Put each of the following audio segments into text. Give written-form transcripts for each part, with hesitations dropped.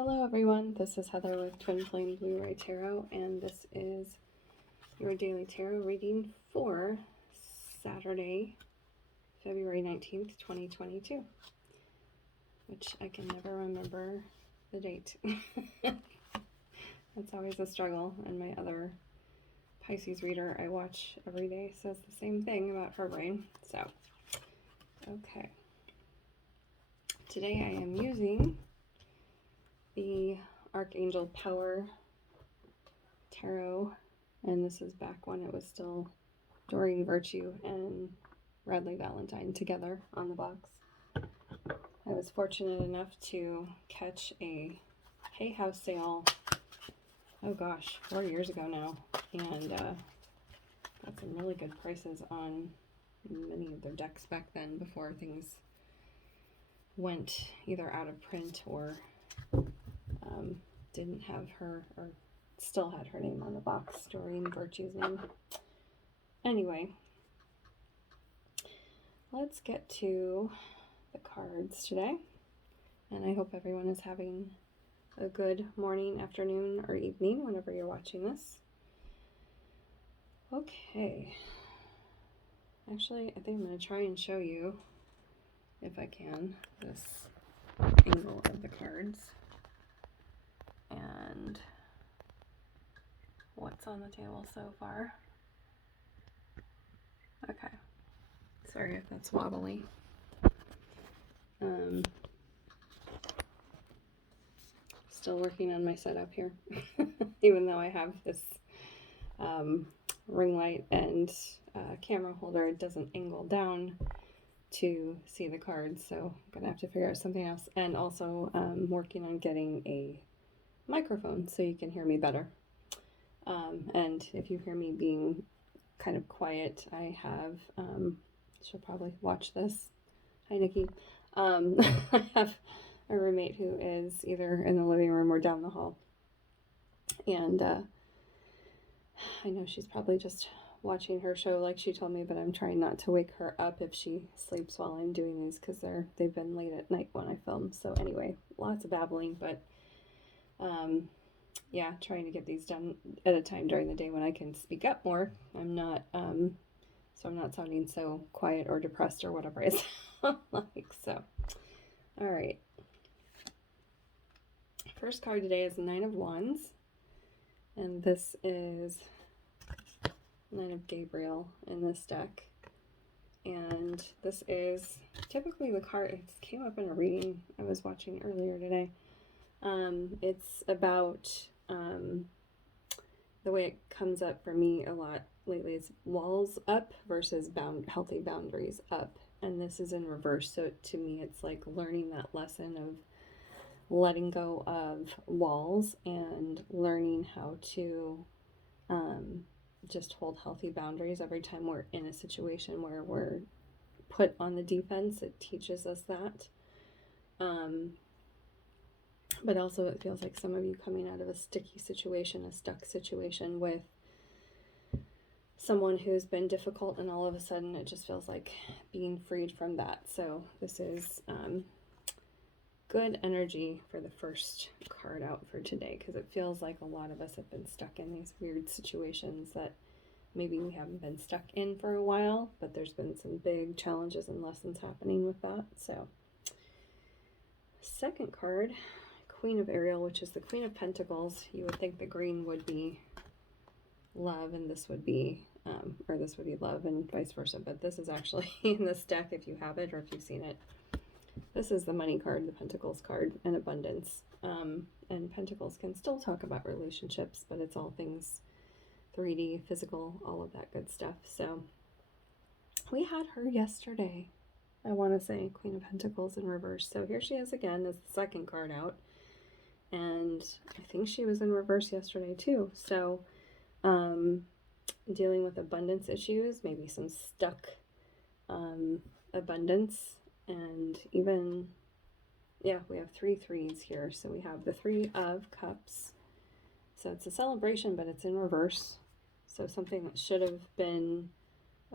Hello everyone, this is Heather with Twin Flame Blu-ray Tarot, and this is your daily tarot reading for Saturday, February 19th, 2022, which I can never remember the date. That's always a struggle, and my other Pisces reader I watch every day says the same thing about her brain. So, okay. Today I am using the Archangel Power Tarot, and this is back when it was still Doreen Virtue and Radleigh Valentine together on the box. I was fortunate enough to catch a Hay House sale, oh gosh, 4 years ago now, and got some really good prices on many of their decks back then before things went either out of print or didn't have her, or still had her name on the box, Doreen Virtue's name. Anyway, let's get to the cards today, and I hope everyone is having a good morning, afternoon, or evening whenever you're watching this. Okay, actually I think I'm going to try and show you, if I can, this angle of the cards and what's on the table so far. Okay, sorry if that's wobbly. Still working on my setup here, even though I have this ring light and camera holder. It doesn't angle down to see the cards, so I'm gonna have to figure out something else. And also working on getting a microphone so you can hear me better. And if you hear me being kind of quiet, I have, she'll probably watch this. Hi, Nikki. I have a roommate who is either in the living room or down the hall. And I know she's probably just watching her show like she told me, but I'm trying not to wake her up if she sleeps while I'm doing these, because they've been late at night when I film. So anyway, lots of babbling, but yeah, trying to get these done at a time during the day when I can speak up more. I'm not so I'm not sounding so quiet or depressed or whatever I sound like. So all right, first card today is Nine of Wands, and this is Nine of Gabriel in this deck. And this is typically the card, it came up in a reading I was watching earlier today. It's about the way it comes up for me a lot lately is walls up versus healthy boundaries up, and this is in reverse. So to me it's like learning that lesson of letting go of walls and learning how to just hold healthy boundaries. Every time we're in a situation where we're put on the defense, it teaches us that. But also it feels like some of you coming out of a sticky situation, a stuck situation with someone who's been difficult, and all of a sudden it just feels like being freed from that. So this is good energy for the first card out for today, because it feels like a lot of us have been stuck in these weird situations that maybe we haven't been stuck in for a while, but there's been some big challenges and lessons happening with that. So second card, Queen of Ariel, which is the Queen of Pentacles. You would think the green would be love and this would be or this would be love and vice versa, but this is actually in this deck, if you have it or if you've seen it, this is the money card, the Pentacles card, and abundance. And Pentacles can still talk about relationships, but it's all things 3D, physical, all of that good stuff. So we had her yesterday, I want to say, Queen of Pentacles in reverse. So here she is again as the second card out, and I think she was in reverse yesterday too. So dealing with abundance issues, maybe some stuck abundance. And even, yeah, we have 3 threes here. So we have the Three of Cups. So it's a celebration, but it's in reverse. So something that should have been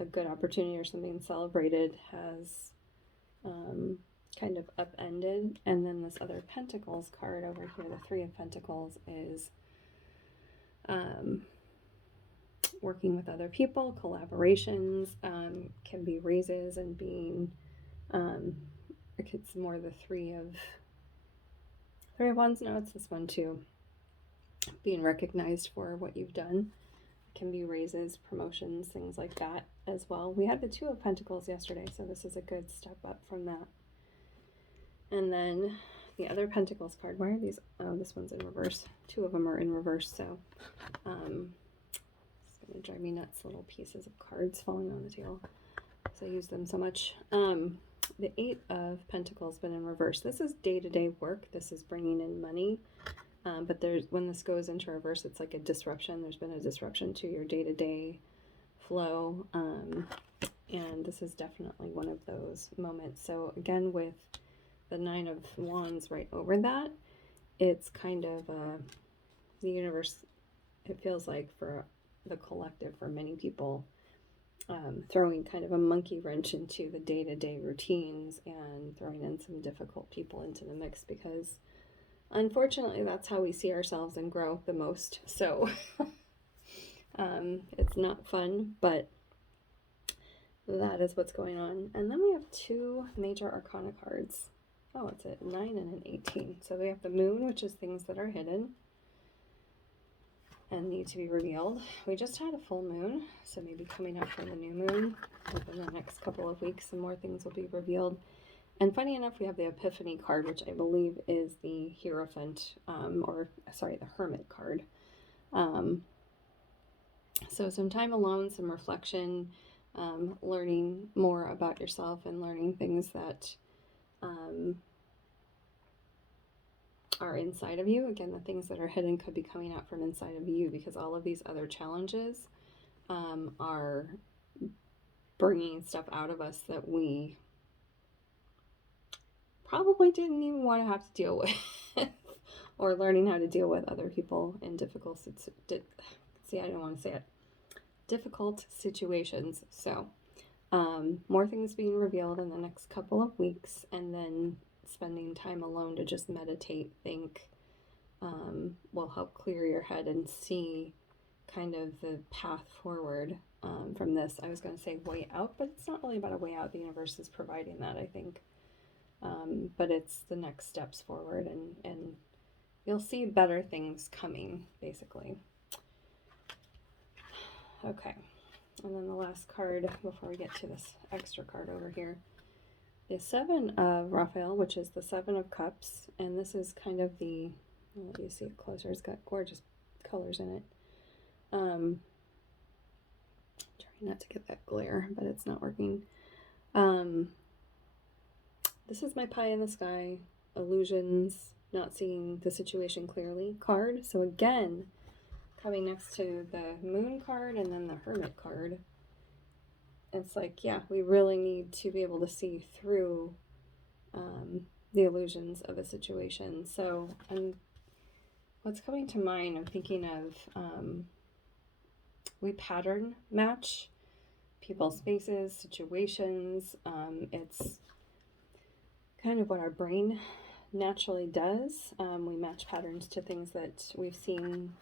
a good opportunity or something celebrated has kind of upended. And then this other Pentacles card over here, the Three of Pentacles, is working with other people, collaborations, can be raises and being, it's more the Three of Wands. No, it's this one too. Being recognized for what you've done. Can be raises, promotions, things like that as well. We had the Two of Pentacles yesterday, so this is a good step up from that. And then the other Pentacles card, why are these? Oh, this one's in reverse. Two of them are in reverse, so it's going to drive me nuts, little pieces of cards falling on the table because I use them so much. The Eight of Pentacles been in reverse. This is day-to-day work. This is bringing in money. But there's, when this goes into reverse, it's like a disruption. There's been a disruption to your day-to-day flow. And this is definitely one of those moments. So again, with the Nine of Wands right over that, it's kind of the universe, it feels like for the collective, for many people, throwing kind of a monkey wrench into the day-to-day routines and throwing in some difficult people into the mix, because unfortunately that's how we see ourselves and grow the most. So it's not fun, but that is what's going on. And then we have two major arcana cards. Oh, it's a 9 and an 18. So we have the Moon, which is things that are hidden and need to be revealed. We just had a full moon, so maybe coming up for the new moon within the next couple of weeks, some more things will be revealed. And funny enough, we have the Epiphany card, which I believe is the Hierophant, the Hermit card. So some time alone, some reflection, learning more about yourself and learning things that are inside of you. Again, the things that are hidden could be coming out from inside of you, because all of these other challenges are bringing stuff out of us that we probably didn't even want to have to deal with, or learning how to deal with other people in difficult situations. So more things being revealed in the next couple of weeks, and then spending time alone to just meditate, think, will help clear your head and see kind of the path forward from this. I was going to say way out, but it's not really about a way out. The universe is providing that, I think. But it's the next steps forward, and you'll see better things coming, basically. Okay, and then the last card before we get to this extra card over here, the Seven of Raphael, which is the Seven of Cups, and this is kind of the, I'll let you see it closer, it's got gorgeous colors in it. Trying not to get that glare, but it's not working. This is my pie in the sky, illusions, not seeing the situation clearly card. So again, coming next to the Moon card and then the Hermit card, it's like, yeah, we really need to be able to see through the illusions of a situation. So what's coming to mind, I'm thinking of we pattern match people's faces, situations. It's kind of what our brain naturally does. We match patterns to things that we've seen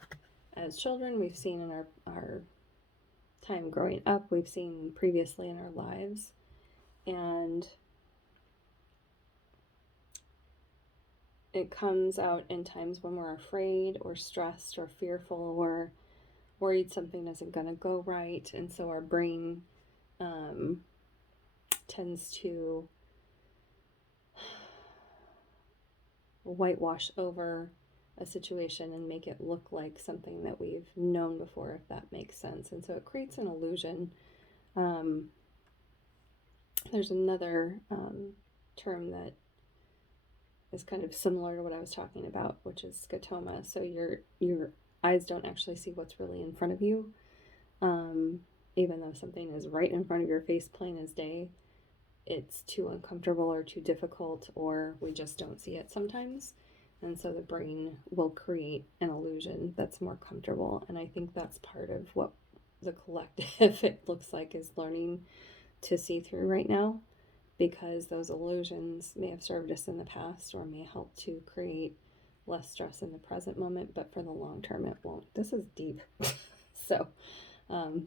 as children, we've seen in our time growing up, we've seen previously in our lives. And it comes out in times when we're afraid or stressed or fearful or worried something isn't going to go right. And so our brain tends to whitewash over a situation and make it look like something that we've known before, if that makes sense. And so it creates an illusion. There's another term that is kind of similar to what I was talking about, which is scotoma. So your eyes don't actually see what's really in front of you, even though something is right in front of your face, plain as day. It's too uncomfortable or too difficult, or we just don't see it sometimes. And so the brain will create an illusion that's more comfortable. And I think that's part of what the collective, it looks like, is learning to see through right now. because those illusions may have served us in the past or may help to create less stress in the present moment, but for the long term, it won't. This is deep. So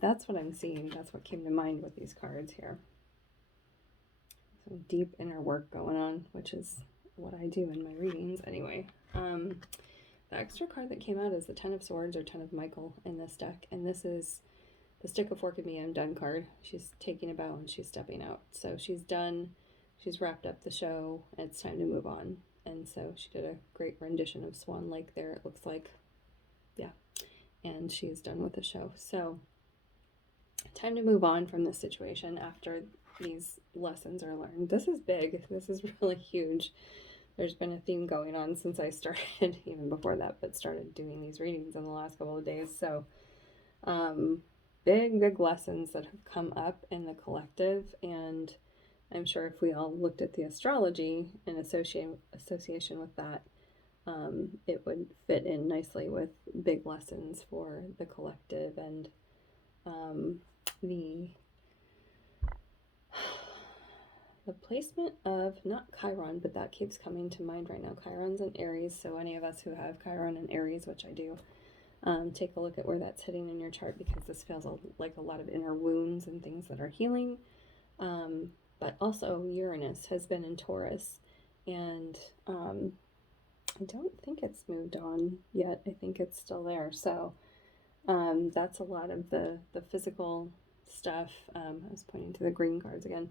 that's what I'm seeing. That's what came to mind with these cards here. Some deep inner work going on, which is what I do in my readings anyway. The extra card that came out is the Ten of Swords, or Ten of Michael, in this deck, and this is the Stick of Fork and Me, I'm done card. She's taking a bow and she's stepping out. So she's done, she's wrapped up the show, and it's time to move on. And so she did a great rendition of Swan Lake there, it looks like. Yeah. And she's done with the show. So time to move on from this situation after these lessons are learned. This is big. This is really huge. There's been a theme going on since I started, even before that, but started doing these readings in the last couple of days. So big lessons that have come up in the collective, and I'm sure if we all looked at the astrology in association with that, it would fit in nicely with big lessons for the collective. And the placement of, not Chiron, but that keeps coming to mind right now. Chiron's in Aries, so any of us who have Chiron in Aries, which I do, take a look at where that's hitting in your chart, because this feels like a lot of inner wounds and things that are healing. But also Uranus has been in Taurus, and I don't think it's moved on yet. I think it's still there. So that's a lot of the physical stuff. I was pointing to the green cards again.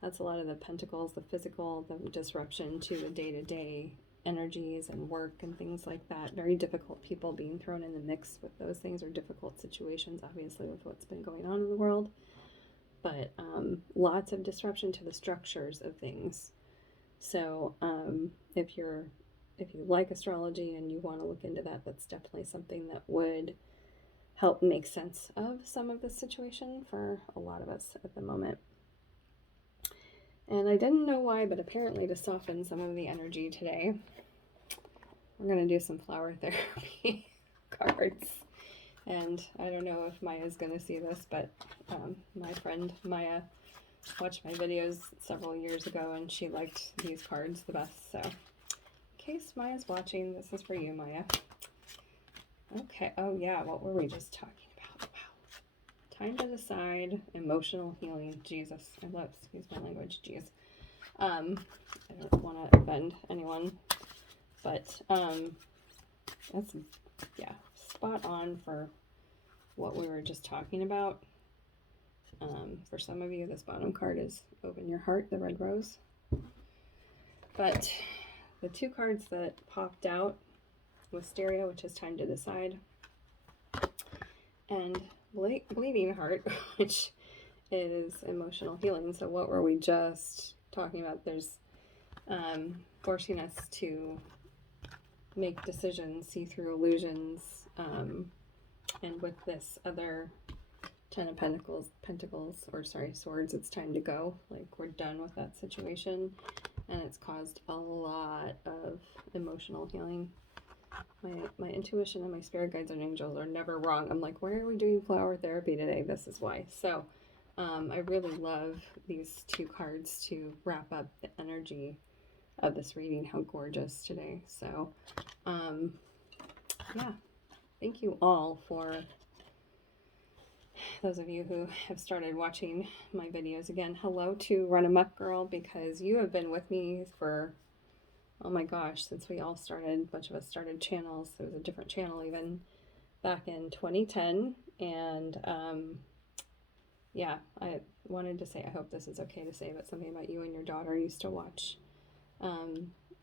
That's a lot of the pentacles, the physical, the disruption to the day-to-day energies and work and things like that. Very difficult people being thrown in the mix with those things, or difficult situations, obviously, with what's been going on in the world. But lots of disruption to the structures of things. So if you like astrology and you want to look into that, that's definitely something that would help make sense of some of the situation for a lot of us at the moment. And I didn't know why, but apparently to soften some of the energy today, we're going to do some flower therapy cards. And I don't know if Maya's going to see this, but my friend Maya watched my videos several years ago, and she liked these cards the best. So in case Maya's watching, this is for you, Maya. Okay. Oh, yeah. What were we just talking about? Wow. Time to decide. Emotional healing. Jesus. I love, excuse my language. Jeez. I don't want to offend anyone, but that's, yeah, spot on for what we were just talking about. For some of you, this bottom card is Open Your Heart, the red rose. But the two cards that popped out, Wisteria, which is Time to Decide, and Bleeding Heart, which is emotional healing. So what were we just talking about? There's forcing us to make decisions, see through illusions, and with this other Ten of Swords, it's time to go. Like, we're done with that situation, and it's caused a lot of emotional healing. My intuition and my spirit guides and angels are never wrong. I'm like, why are we doing flower therapy today? This is why. So I really love these two cards to wrap up the energy of this reading. How gorgeous today. So yeah, thank you all for those of you who have started watching my videos. Again, hello to Run Amok Girl, because you have been with me for, oh my gosh, since we all started. A bunch of us started channels. There was a different channel even back in 2010. And yeah, I wanted to say, I hope this is okay to say, but something about you and your daughter used to watch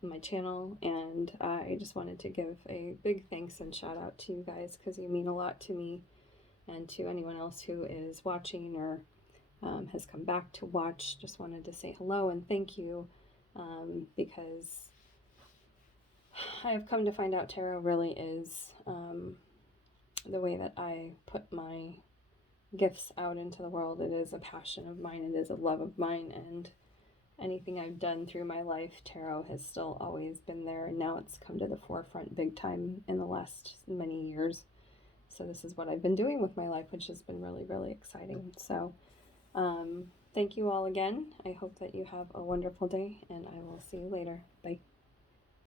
my channel, and I just wanted to give a big thanks and shout out to you guys, because you mean a lot to me and to anyone else who is watching or has come back to watch. Just wanted to say hello and thank you, because I have come to find out tarot really is the way that I put my gifts out into the world. It is a passion of mine. It is a love of mine, and anything I've done through my life, tarot has still always been there, and now it's come to the forefront big time in the last many years. So this is what I've been doing with my life, which has been really, really exciting. So thank you all again. I hope that you have a wonderful day, and I will see you later. Bye.